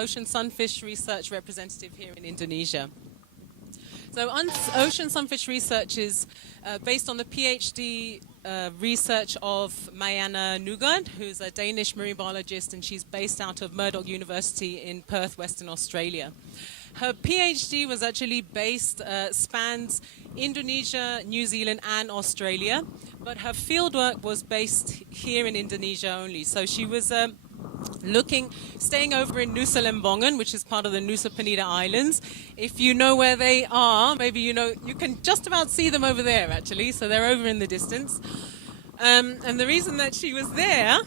Ocean Sunfish Research Representative here in Indonesia. So Ocean Sunfish Research is based on the PhD research of Marianne Nyegaard, who's a Danish marine biologist, and she's based out of Murdoch University in Perth, Western Australia. Her PhD was actually spans Indonesia, New Zealand and Australia, but her fieldwork was based here in Indonesia only. So she was staying over in Nusa Lembongan, which is part of the Nusa Penida Islands. If you know where they are, maybe you can just about see them over there actually, so they're over in the distance. And the reason that she was there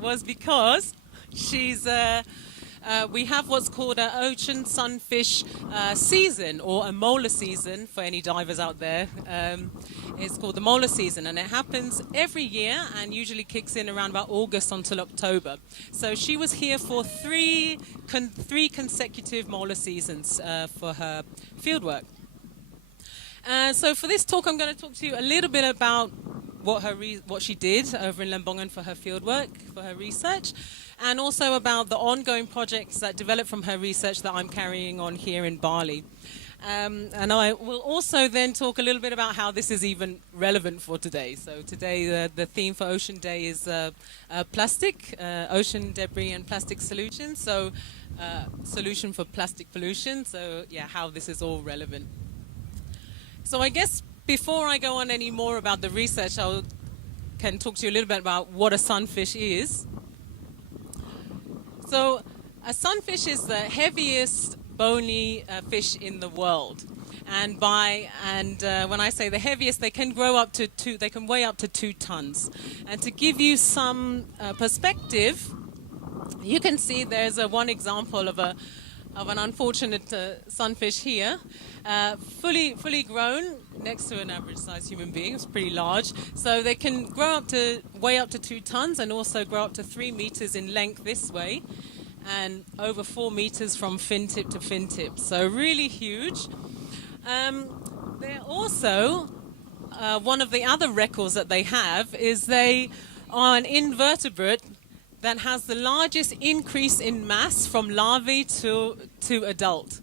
was because we have what's called an Ocean Sunfish season, or a molar season for any divers out there. It's called the molar season, and it happens every year and usually kicks in around about August until October. So she was here for three consecutive molar seasons for her fieldwork. So for this talk, I'm going to talk to you a little bit about what she did over in Lembongan for her fieldwork, for her research, and also about the ongoing projects that develop from her research that I'm carrying on here in Bali. And I will also then talk a little bit about how this is even relevant for today. So today the theme for Ocean Day is plastic, ocean debris and plastic solutions. So solution for plastic pollution. So yeah, how this is all relevant. So I guess before I go on any more about the research, can talk to you a little bit about what a sunfish is. So a sunfish is the heaviest bony fish in the world, and when I say the heaviest, they can weigh up to 2 tons. And to give you some perspective, you can see there's one example of an unfortunate sunfish here, fully grown next to an average sized human being. It's pretty large. So they can weigh up to 2 tons and also grow up to 3 meters in length this way, and over 4 meters from fin tip to fin tip. So really huge. They're also, one of the other records that they have is they are an invertebrate that has the largest increase in mass from larvae to adult.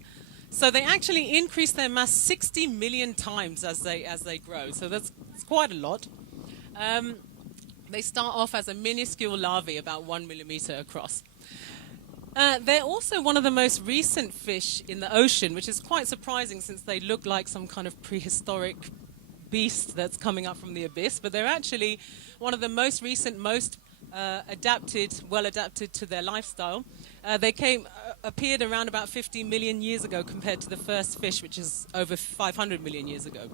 So they actually increase their mass 60 million times as they grow. So it's quite a lot. They start off as a minuscule larvae, about 1 millimeter across. They're also one of the most recent fish in the ocean, which is quite surprising since they look like some kind of prehistoric beast that's coming up from the abyss. But they're actually one of the most recent, most well adapted to their lifestyle. They appeared around about 50 million years ago compared to the first fish, which is over 500 million years ago.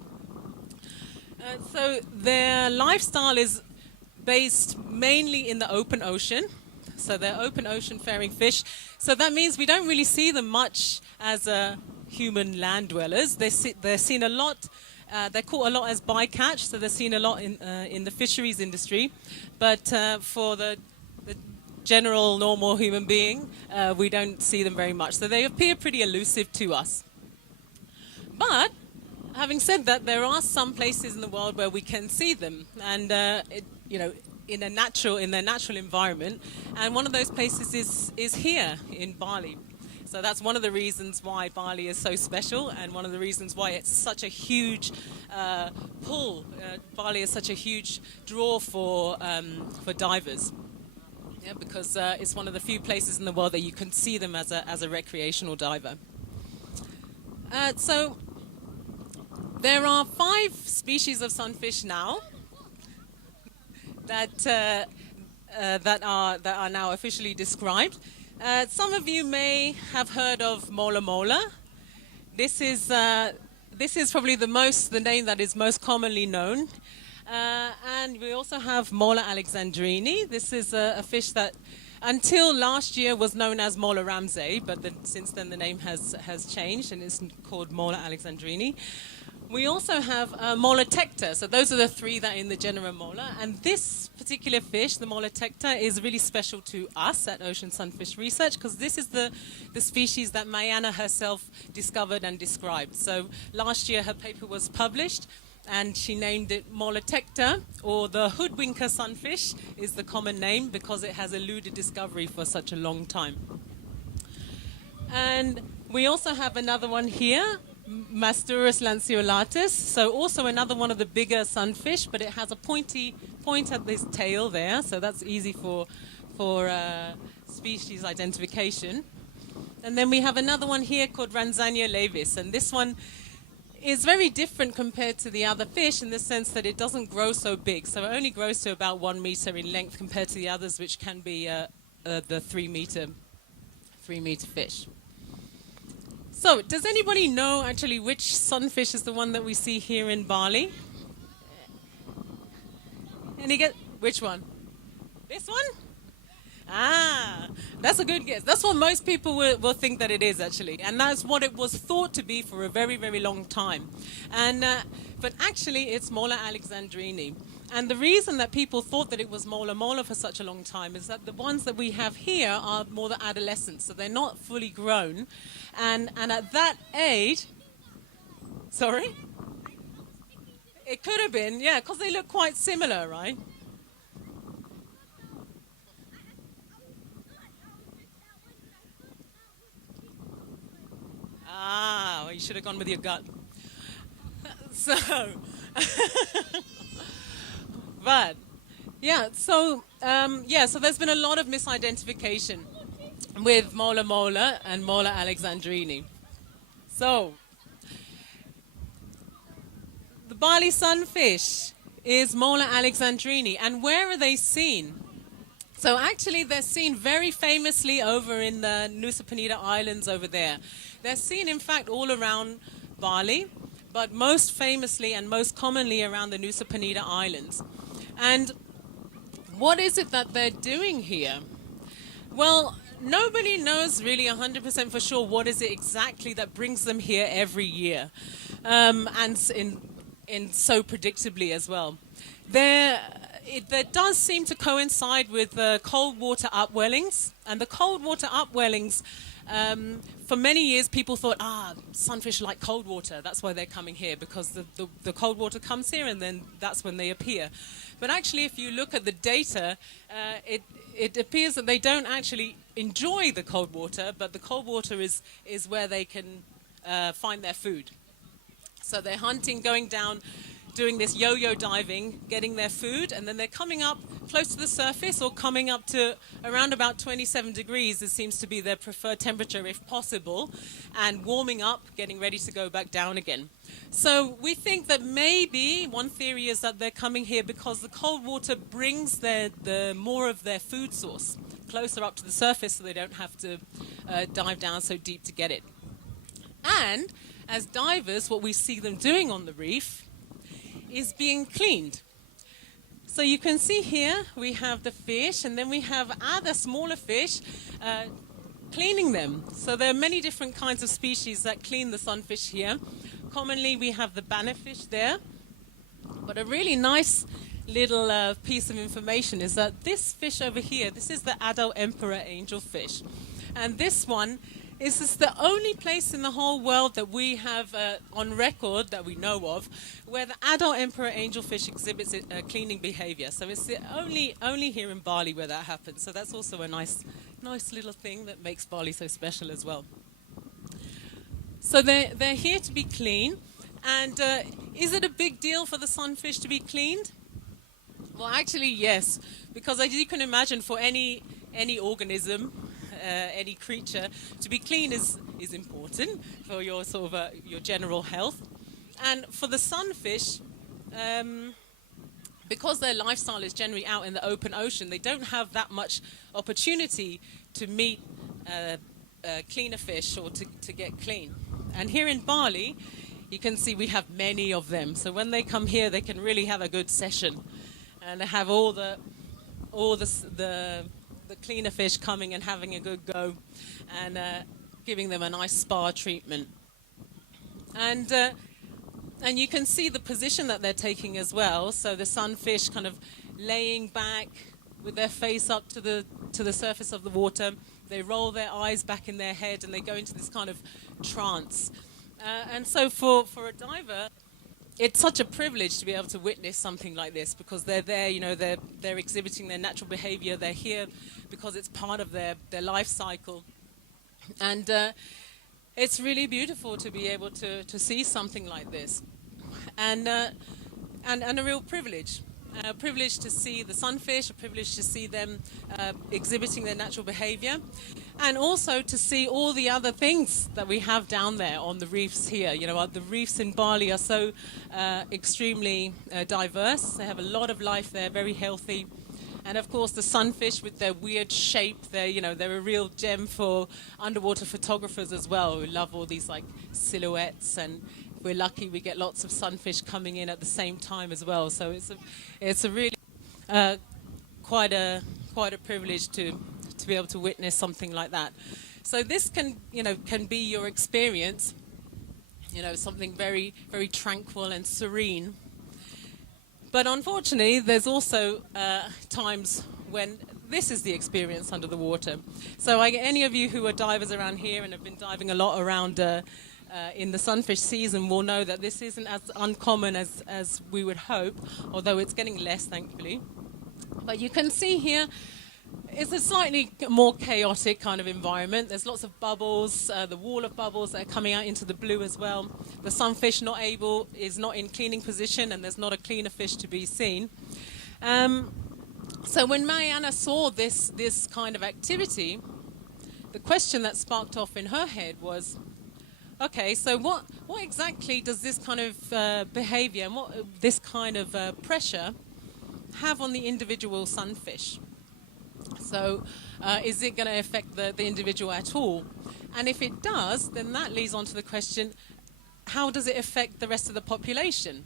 So their lifestyle is based mainly in the open ocean. So they're open ocean faring fish. So that means we don't really see them much as human land dwellers. They're seen a lot. They're caught a lot as bycatch, so they're seen a lot in the fisheries industry. But for the general, normal human being, we don't see them very much. So they appear pretty elusive to us. But having said that, there are some places in the world where we can see them, and in their natural environment. And one of those places is here in Bali. So that's one of the reasons why Bali is so special, and one of the reasons why it's such a huge pull. Bali is such a huge draw for divers. Yeah, because it's one of the few places in the world that you can see them as a recreational diver. So there are 5 species of sunfish now that are now officially described. Some of you may have heard of mola mola. This is probably the name that is most commonly known. And we also have Mola alexandrini. This is a fish that until last year was known as Mola ramsay, but since then the name has changed and it's called Mola alexandrini. We also have Mola tecta. So those are the 3 that are in the genera Mola. And this particular fish, the Mola tecta, is really special to us at Ocean Sunfish Research because this is the species that Marianne herself discovered and described. So last year her paper was published and she named it Mola tecta, or the hoodwinker sunfish is the common name because it has eluded discovery for such a long time. And we also have another one here, Masturus lanceolatus. So also another one of the bigger sunfish, but it has a pointy point at this tail there. So that's easy for species identification. And then we have another one here called Ranzania laevis. And this one is very different compared to the other fish in the sense that it doesn't grow so big. So it only grows to about 1 meter in length compared to the others, which can be the 3 meter fish. So does anybody know actually which sunfish is the one that we see here in Bali? Which one? This one? Ah, that's a good guess. That's what most people will think that it is, actually. And that's what it was thought to be for a very, very long time. And but actually, it's Mola alexandrini. And the reason that people thought that it was Mola Mola for such a long time is that the ones that we have here are more the adolescents. So they're not fully grown. And at that age... Sorry? It could have been, yeah, because they look quite similar, right? Ah, well, you should have gone with your gut. So, but so there's been a lot of misidentification with Mola Mola and Mola alexandrini. So, the Bali sunfish is Mola alexandrini, and where are they seen? So actually, they're seen very famously over in the Nusa Penida Islands over there. They're seen, in fact, all around Bali, but most famously and most commonly around the Nusa Penida Islands. And what is it that they're doing here? Well, nobody knows really 100% for sure what is it exactly that brings them here every year, and in so predictably as well. That does seem to coincide with the cold water upwellings. And the cold water upwellings, for many years people thought, sunfish like cold water. That's why they're coming here, because the cold water comes here and then that's when they appear. But actually, if you look at the data, it appears that they don't actually enjoy the cold water, but the cold water is where they can find their food. So they're hunting, going down, doing this yo-yo diving, getting their food, and then they're coming up close to the surface or coming up to around about 27 degrees. It seems to be their preferred temperature if possible, and warming up, getting ready to go back down again. So we think that maybe one theory is that they're coming here because the cold water brings the more of their food source closer up to the surface, so they don't have to dive down so deep to get it. And as divers, what we see them doing on the reef is being cleaned. So you can see here we have the fish, and then we have other smaller fish cleaning them. So there are many different kinds of species that clean the sunfish here. Commonly we have the bannerfish there, but a really nice little piece of information is that this fish over here, this is the adult emperor angelfish, and this one is the only place in the whole world that we have on record that we know of where the adult emperor angelfish exhibits cleaning behavior. So it's the only here in Bali where that happens. So that's also a nice little thing that makes Bali so special as well. So they're here to be clean. And is it a big deal for the sunfish to be cleaned? Well, actually, yes, because as you can imagine, for any organism, any creature, to be clean is important for your sort of your general health. And for the sunfish, because their lifestyle is generally out in the open ocean, they don't have that much opportunity to meet cleaner fish or to get clean. And here in Bali, you can see we have many of them. So when they come here, they can really have a good session, and they have all the cleaner fish coming and having a good go, and giving them a nice spa treatment. And you can see the position that they're taking as well. So the sunfish kind of laying back with their face up to the surface of the water. They roll their eyes back in their head and they go into this kind of trance. And so for a diver, it's such a privilege to be able to witness something like this, because they're there, they're exhibiting their natural behavior. They're here because it's part of their life cycle. And it's really beautiful to be able to see something like this. And a real privilege. A privilege to see the sunfish, a privilege to see them exhibiting their natural behavior, and also to see all the other things that we have down there on the reefs here. You know, the reefs in Bali are so extremely diverse. They have a lot of life there, very healthy. And of course, the sunfish with their weird shape, they're a real gem for underwater photographers as well, who love all these like silhouettes. And if we're lucky, we get lots of sunfish coming in at the same time as well. So it's a really quite a privilege to be able to witness something like that. So this can be your experience, something very, very tranquil and serene. But unfortunately, there's also times when this is the experience under the water. So any of you who are divers around here and have been diving a lot around in the sunfish season will know that this isn't as uncommon as we would hope, although it's getting less, thankfully. But you can see here, it's a slightly more chaotic kind of environment. There's lots of bubbles, the wall of bubbles that are coming out into the blue as well. The sunfish is not in cleaning position, and there's not a cleaner fish to be seen. So when Marianne saw this kind of activity, the question that sparked off in her head was, okay, so what exactly does this kind of behavior and what this kind of pressure have on the individual sunfish? So is it going to affect the individual at all? And if it does, then that leads on to the question, how does it affect the rest of the population?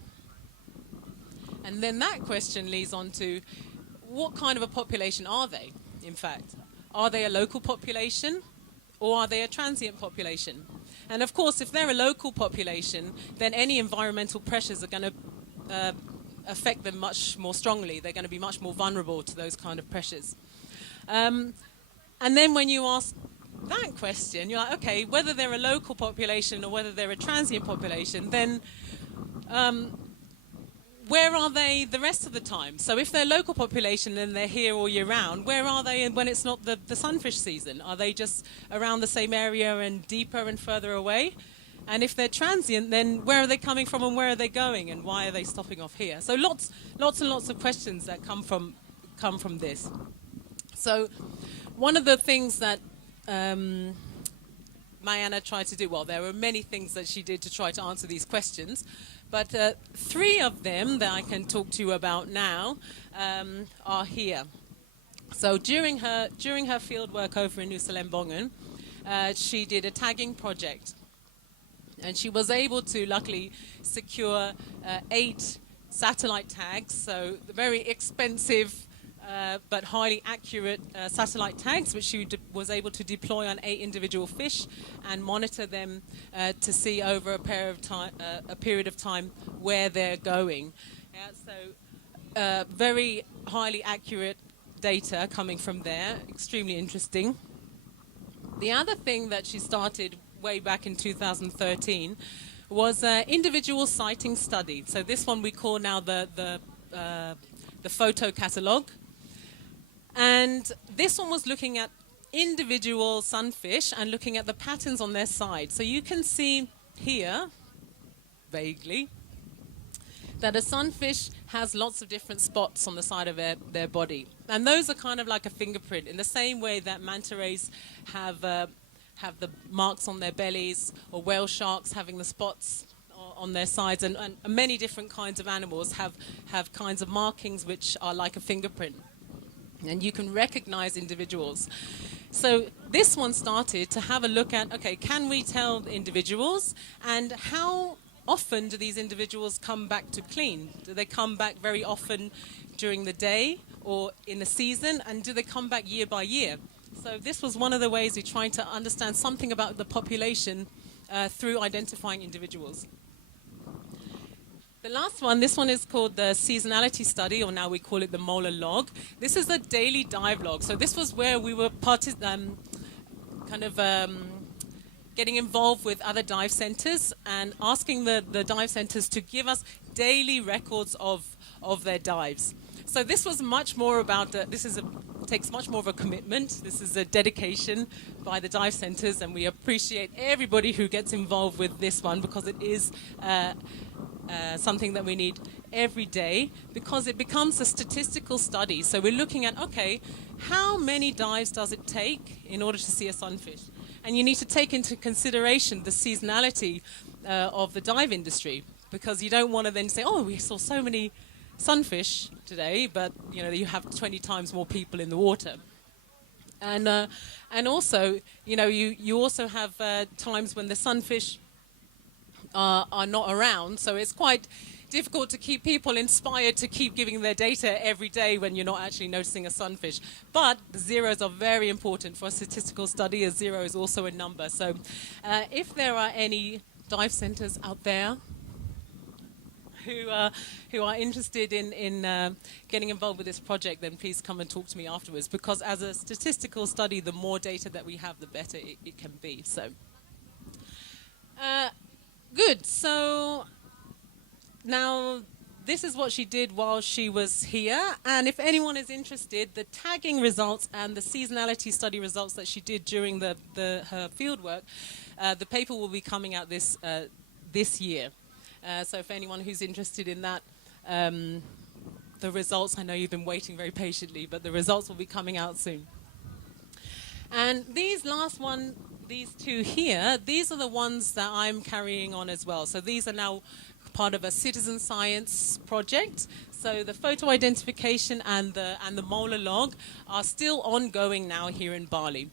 And then that question leads on to, what kind of a population are they, in fact? Are they a local population, or are they a transient population? And of course, if they're a local population, then any environmental pressures are going to affect them much more strongly. They're going to be much more vulnerable to those kind of pressures. And then when you ask that question, you're like, okay, whether they're a local population or whether they're a transient population, then where are they the rest of the time? So if they're a local population and they're here all year round, where are they when it's not the sunfish season? Are they just around the same area and deeper and further away? And if they're transient, then where are they coming from and where are they going and why are they stopping off here? So lots and lots of questions that come from this. So one of the things that Marianne tried to do, well, there were many things that she did to try to answer these questions, but 3 of them that I can talk to you about now are here. So during her field work over in Nusa Lembongan, she did a tagging project, and she was able to luckily secure 8 satellite tags, so the very expensive but highly accurate satellite tags, which she was able to deploy on 8 individual fish and monitor them to see over a period of time where they're going. Yeah, so very highly accurate data coming from there, extremely interesting. The other thing that she started way back in 2013 was individual sighting study. So this one we call now the photo catalogue. And this one was looking at individual sunfish and looking at the patterns on their side. So you can see here, vaguely, that a sunfish has lots of different spots on the side of their body. And those are kind of like a fingerprint, in the same way that manta rays have the marks on their bellies, or whale sharks having the spots on their sides, and many different kinds of animals have kinds of markings which are like a fingerprint. And you can recognize individuals. So this one started to have a look at, okay, can we tell individuals, and how often do these individuals come back to clean? Do they come back very often during the day or in the season, and do they come back year by year? So this was one of the ways we tried to understand something about the population through identifying individuals. The last one, this one is called the seasonality study, or now we call it the molar log. This is a daily dive log. So this was where we were getting involved with other dive centers and asking the dive centers to give us daily records of their dives. So this was much more about, this is takes much more of a commitment. This is a dedication by the dive centres, and we appreciate everybody who gets involved with this one, because it is something that we need every day, because it becomes a statistical study. So we're looking at, okay, how many dives does it take in order to see a sunfish? And you need to take into consideration the seasonality of the dive industry, because you don't want to then say, oh, we saw so many sunfish today, but you have 20 times more people in the water. And also, you also have times when the sunfish are not around, so it's quite difficult to keep people inspired to keep giving their data every day when you're not actually noticing a sunfish. But the zeros are very important for a statistical study. A zero is also a number. So if there are any dive centres out there who are interested in getting involved with this project, then please come and talk to me afterwards, because as a statistical study, the more data that we have, the better it can be. So good. So now this is what she did while she was here, and if anyone is interested, the tagging results and the seasonality study results that she did during her fieldwork, the paper will be coming out this year. So if anyone who's interested in that, the results, I know you've been waiting very patiently, but the results will be coming out soon. And these two here, these are the ones that I'm carrying on as well. So these are now part of a citizen science project. So the photo identification and the molar log are still ongoing now here in Bali.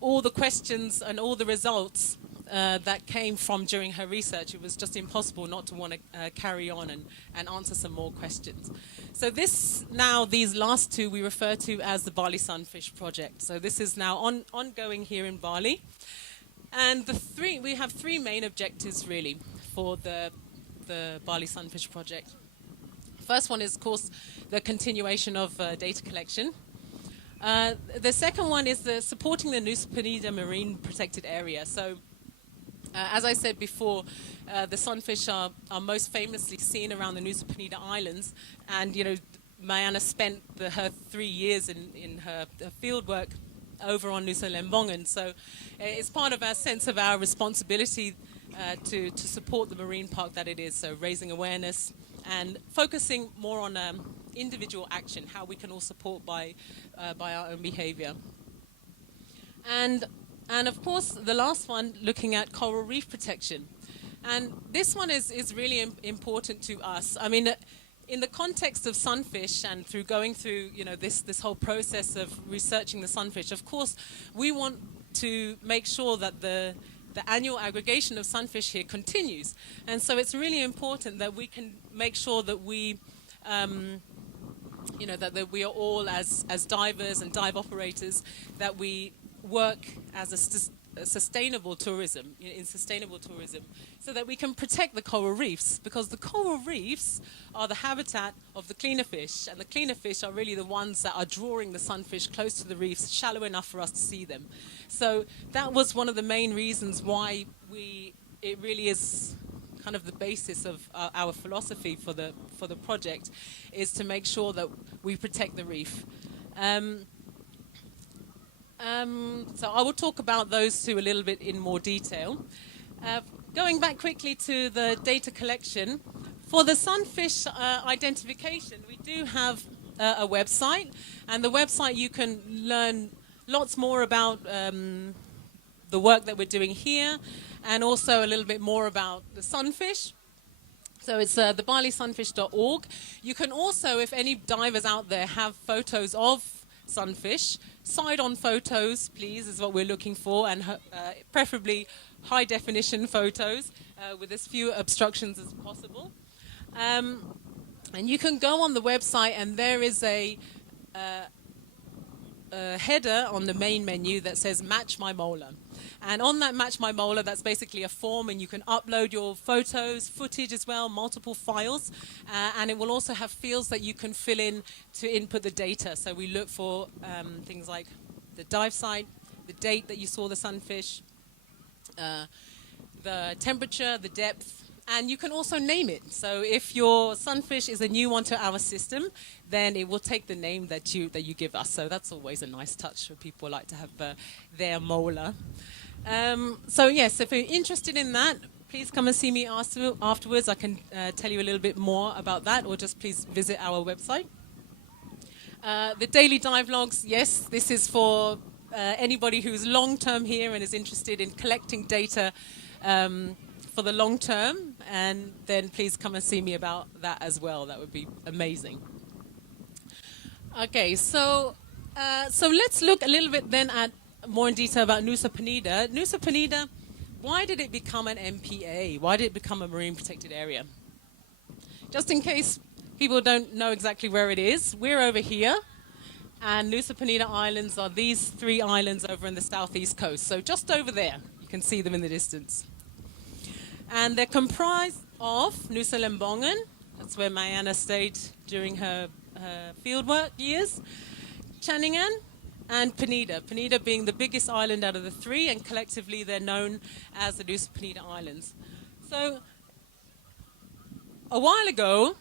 All the questions and all the results that came from during her research, it was just impossible not to want to carry on and answer some more questions. So these last two we refer to as the Bali Sunfish project. So this is now ongoing here in Bali. And we have three main objectives really for the Bali Sunfish project. First one is, of course, the continuation of data collection. The second one is supporting the Nusa Penida Marine Protected Area. So as I said before, the sunfish are most famously seen around the Nusa Penida Islands, and Marianne spent her 3 years in her field work over on Nusa Lembongan. So it's part of our sense of our responsibility to support the marine park that it is. So raising awareness and focusing more on individual action, how we can all support by our own behavior. And of course, the last one, looking at coral reef protection. And this one is really important to us. I mean, in the context of sunfish and through going through, this whole process of researching the sunfish, of course, we want to make sure that the annual aggregation of sunfish here continues. And so it's really important that we can make sure that we that we are all as divers and dive operators, that we work as a sustainable tourism, in sustainable tourism, so that we can protect the coral reefs, because the coral reefs are the habitat of the cleaner fish, and the cleaner fish are really the ones that are drawing the sunfish close to the reefs, shallow enough for us to see them. So that was one of the main reasons why it really is kind of the basis of our philosophy for the project, is to make sure that we protect the reef. So I will talk about those two a little bit in more detail. Going back quickly to the data collection, for the sunfish identification, we do have a website, and the website you can learn lots more about the work that we're doing here, and also a little bit more about the sunfish. So it's thebalisunfish.org. You can also, if any divers out there have photos of sunfish, side-on photos, please, is what we're looking for, and preferably high-definition photos with as few obstructions as possible. And you can go on the website, and there is a header on the main menu that says Match My Molar. And on that Match My Molar, that's basically a form, and you can upload your photos, footage as well, multiple files, and it will also have fields that you can fill in to input the data. So we look for things like the dive site, the date that you saw the sunfish, the temperature, the depth, And you can also name it. So if your sunfish is a new one to our system, then it will take the name that you give us. So that's always a nice touch for people like to have their molar. So yes, if you're interested in that, please come and see me afterwards. I can tell you a little bit more about that, or just please visit our website. The daily dive logs, yes, this is for anybody who's long-term here and is interested in collecting data for the long term, and then please come and see me about that as well. That would be amazing. Okay, so let's look a little bit then at more in detail about Nusa Penida. Nusa Penida, why did it become an MPA? Why did it become a marine protected area? Just in case people don't know exactly where it is, we're over here, and Nusa Penida Islands are these 3 islands over in the southeast coast. So just over there, you can see them in the distance. And they're comprised of Nusa Lembongan, that's where Marianne stayed during her fieldwork years, Channingan, and Penida. Penida being the biggest island out of the 3, and collectively they're known as the Nusa Penida Islands. So a while ago,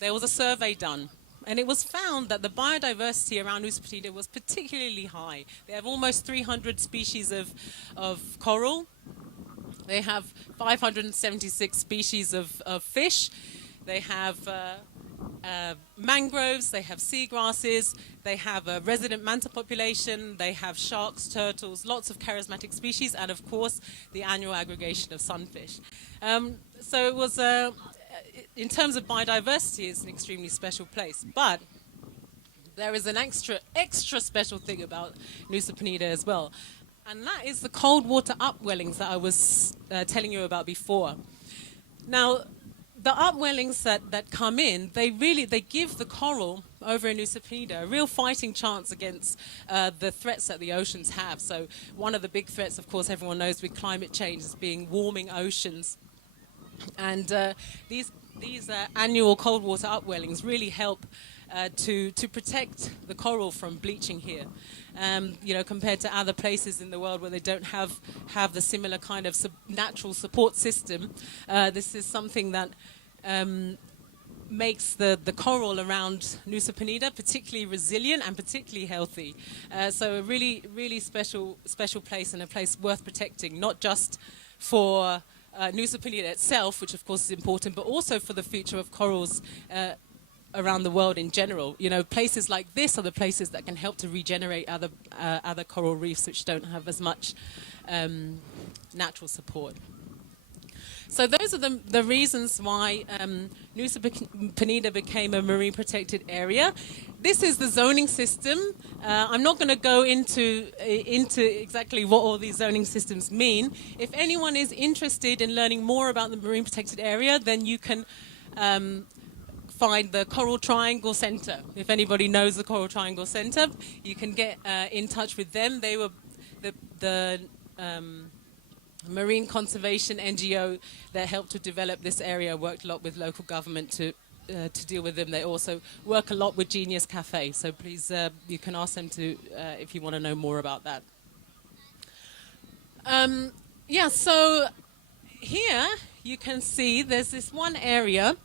there was a survey done, and it was found that the biodiversity around Nusa Penida was particularly high. They have almost 300 species of coral. They have 576 species of fish. They have mangroves, they have seagrasses, they have a resident manta population, they have sharks, turtles, lots of charismatic species, and of course the annual aggregation of sunfish. So it was, in terms of biodiversity, it's an extremely special place. But there is an extra special thing about Nusa Penida as well. And that is the cold water upwellings that I was telling you about before. Now, the upwellings that come in, they give the coral over in Nusa Penida a real fighting chance against the threats that the oceans have. So one of the big threats, of course, everyone knows with climate change is being warming oceans. And these annual cold water upwellings really help to protect the coral from bleaching here. Compared to other places in the world where they don't have the similar kind of natural support system, this is something that makes the coral around Nusa Penida particularly resilient and particularly healthy. So a really, really special place, and a place worth protecting, not just for Nusa Penida itself, which of course is important, but also for the future of corals around the world in general. Places like this are the places that can help to regenerate other coral reefs which don't have as much natural support. So those are the reasons why Nusa Penida became a marine protected area. This is the zoning system. I'm not going to go into exactly what all these zoning systems mean. If anyone is interested in learning more about the marine protected area, then you can find the Coral Triangle Centre. If anybody knows the Coral Triangle Centre, you can get in touch with them. They were the marine conservation NGO that helped to develop this area, worked a lot with local government to deal with them. They also work a lot with Genius Cafe, so please you can ask them to if you want to know more about that. So here you can see there's this one area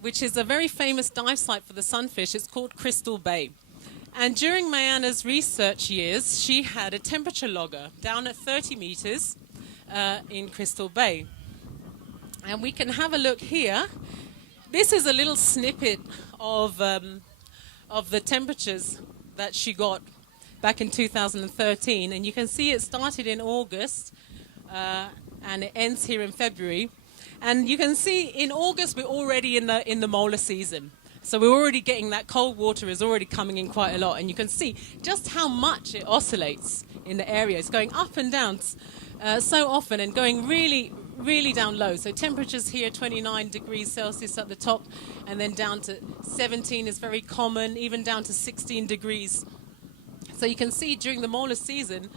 which is a very famous dive site for the sunfish. It's called Crystal Bay. And during Marianne's research years, she had a temperature logger down at 30 meters in Crystal Bay. And we can have a look here. This is a little snippet of the temperatures that she got back in 2013. And you can see it started in August and it ends here in February. And you can see in August we're already in the molar season. So we're already getting that cold water is already coming in quite a lot. And you can see just how much it oscillates in the area. It's going up and down so often and going really, really down low. So temperatures here, 29 degrees Celsius at the top, and then down to 17 is very common, even down to 16 degrees. So you can see during the molar season,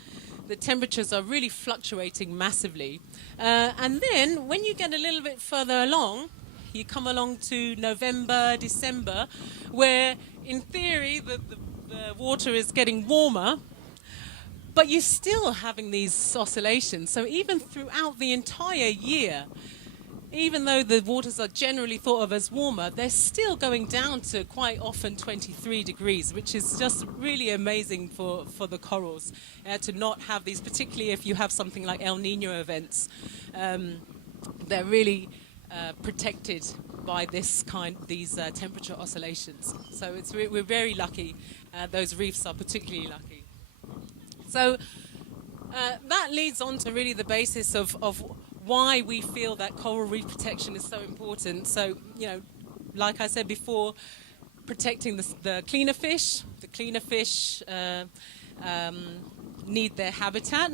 the temperatures are really fluctuating massively. And then when you get a little bit further along, you come along to November, December, where in theory the water is getting warmer, But you're still having these oscillations. So even throughout the entire year, even though the waters are generally thought of as warmer, they're still going down to quite often 23 degrees, which is just really amazing for the corals to not have these, particularly if you have something like El Nino events. They're really protected by these temperature oscillations. So we're very lucky. Those reefs are particularly lucky. So that leads on to really the basis of why we feel that coral reef protection is so important. So, like I said before, protecting the cleaner fish. The cleaner fish need their habitat.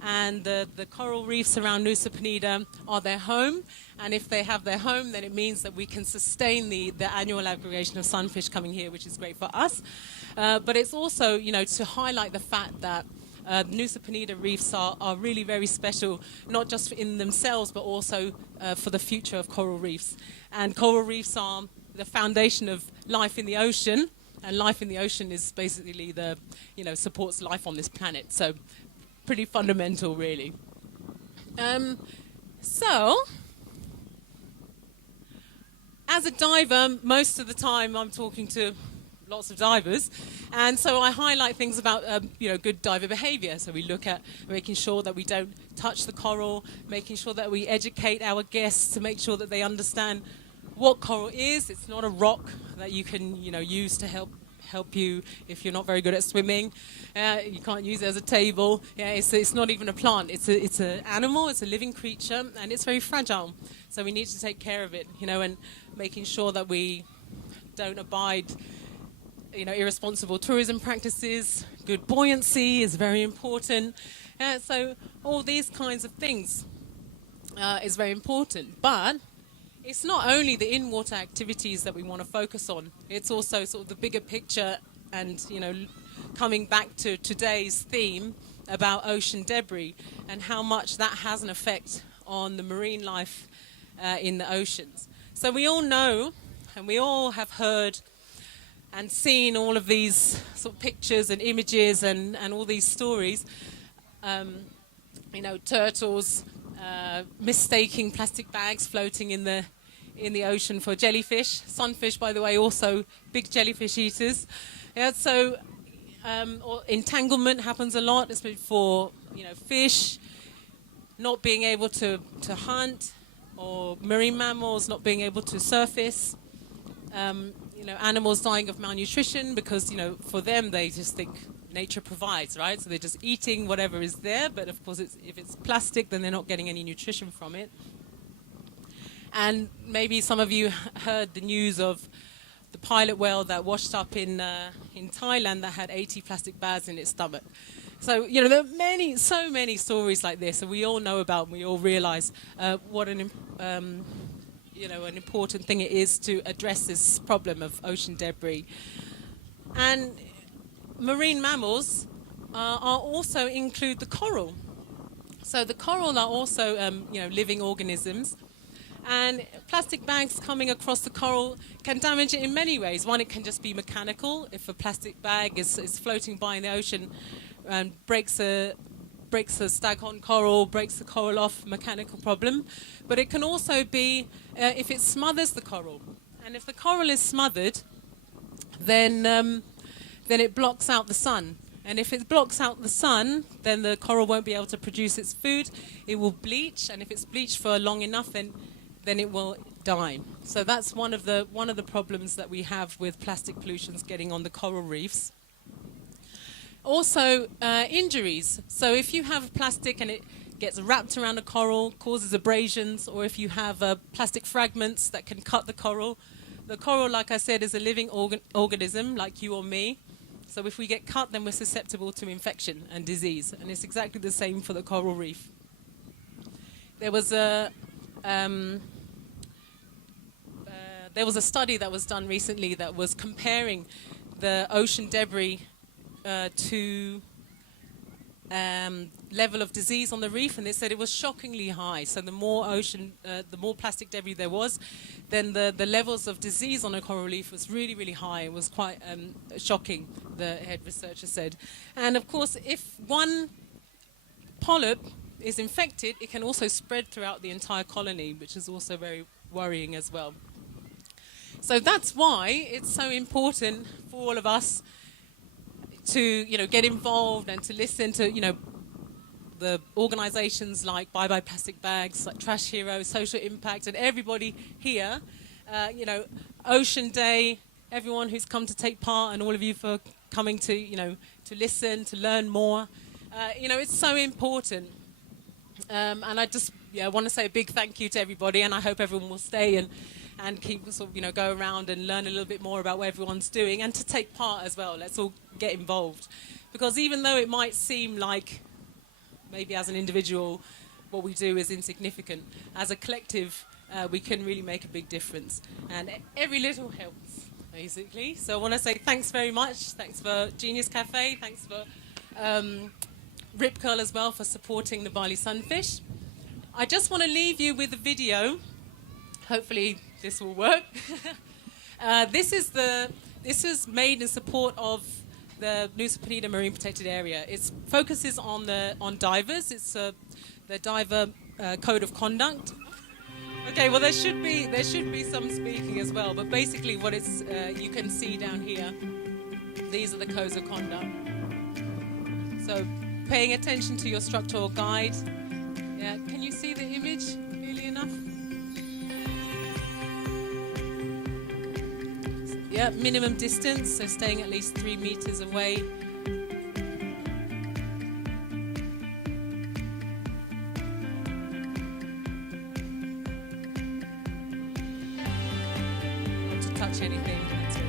And the coral reefs around Nusa Penida are their home. And if they have their home, then it means that we can sustain the annual aggregation of sunfish coming here, which is great for us. But it's also, to highlight the fact that Nusa Penida reefs are really very special, not just in themselves, but also for the future of coral reefs. And coral reefs are the foundation of life in the ocean, and life in the ocean is basically supports life on this planet. So pretty fundamental, really. So, as a diver, most of the time I'm talking to lots of divers, and so I highlight things about good diver behavior. So we look at making sure that we don't touch the coral, making sure that we educate our guests to make sure that they understand what coral is. It's not a rock that you can use to help you if you're not very good at swimming. You can't use it as a table. It's not even a plant. It's an animal. It's a living creature, and it's very fragile. So we need to take care of it, and making sure that we don't abide irresponsible tourism practices. Good buoyancy is very important. So all these kinds of things is very important. But it's not only the in-water activities that we want to focus on. It's also sort of the bigger picture and, coming back to today's theme about ocean debris and how much that has an effect on the marine life in the oceans. So we all know and we all have heard and seen all of these sort of pictures and images and all these stories, turtles mistaking plastic bags floating in the ocean for jellyfish. Sunfish, by the way, also big jellyfish eaters. So or entanglement happens a lot, especially for fish not being able to hunt, or marine mammals not being able to surface. Animals dying of malnutrition because, for them, they just think nature provides, right? So they're just eating whatever is there, but of course, if it's plastic, then they're not getting any nutrition from it. And maybe some of you heard the news of the pilot whale that washed up in Thailand that had 80 plastic bags in its stomach. So, there are so many stories like this, and we all know about, and we all realize what an important thing it is to address this problem of ocean debris. And marine mammals also include the coral. So the coral are also, living organisms. And plastic bags coming across the coral can damage it in many ways. One, it can just be mechanical. If a plastic bag is floating by in the ocean and breaks a staghorn coral, breaks the coral off, mechanical problem. But it can also be if it smothers the coral. And if the coral is smothered, then it blocks out the sun. And if it blocks out the sun, then the coral won't be able to produce its food. It will bleach, and if it's bleached for long enough, then it will die. So that's one of the problems that we have with plastic pollutions getting on the coral reefs. Also, injuries. So if you have plastic and it gets wrapped around a coral, causes abrasions, or if you have plastic fragments that can cut the coral, like I said, is a living organism like you or me. So if we get cut, then we're susceptible to infection and disease. And it's exactly the same for the coral reef. There was a study that was done recently that was comparing the ocean debris to level of disease on the reef, and they said it was shockingly high. So the more the more plastic debris there was, then the levels of disease on a coral reef was really, really high. It was quite shocking, the head researcher said. And of course, if one polyp is infected, it can also spread throughout the entire colony, which is also very worrying as well. So that's why it's so important for all of us to, get involved and to listen to, the organisations like Bye Bye Plastic Bags, like Trash Heroes, Social Impact, and everybody here. Ocean Day, everyone who's come to take part, and all of you for coming to, to listen, to learn more. It's so important. And I just want to say a big thank you to everybody, and I hope everyone will stay and keep sort of, go around and learn a little bit more about what everyone's doing, and to take part as well. Let's all get involved. Because even though it might seem like maybe as an individual what we do is insignificant, as a collective we can really make a big difference. And every little helps, basically. So I want to say thanks very much. Thanks for Genius Cafe. Thanks for Rip Curl as well for supporting the Bali Sunfish. I just want to leave you with a video. Hopefully this will work. This is made in support of the Nusa Penida Marine Protected Area. It focuses on divers. It's the diver code of conduct. Okay, well there should be some speaking as well, but basically what it's you can see down here. These are the codes of conduct. So paying attention to your instructor or guide. Yeah, can you see the image clearly enough? Yeah, minimum distance, so staying at least 3 meters away. Not to touch anything. That's all.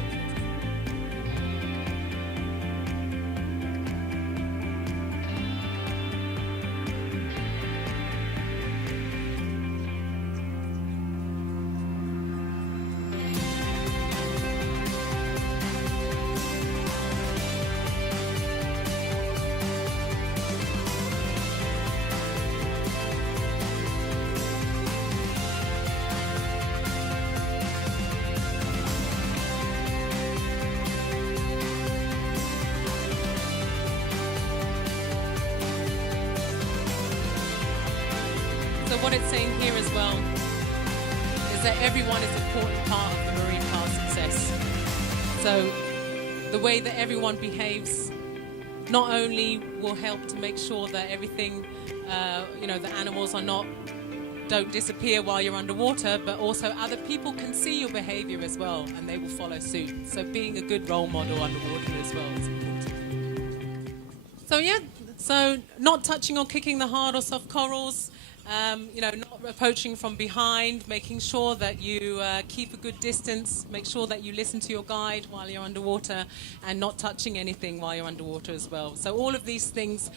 So what it's saying here as well is that everyone is an important part of the marine power success. So the way that everyone behaves not only will help to make sure that everything, the animals don't disappear while you're underwater, but also other people can see your behavior as well, and they will follow suit. So being a good role model underwater as well is important. So not touching or kicking the hard or soft corals. Not approaching from behind, making sure that you keep a good distance, make sure that you listen to your guide while you're underwater, and not touching anything while you're underwater as well. So all of these things,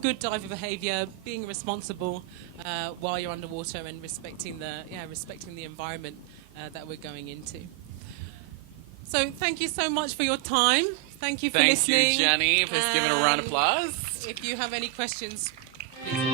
good diver behavior, being responsible while you're underwater, and respecting the environment that we're going into. So thank you so much for your time. Thank you for listening. Thank you, Jenny. Please give it a round of applause. If you have any questions, please.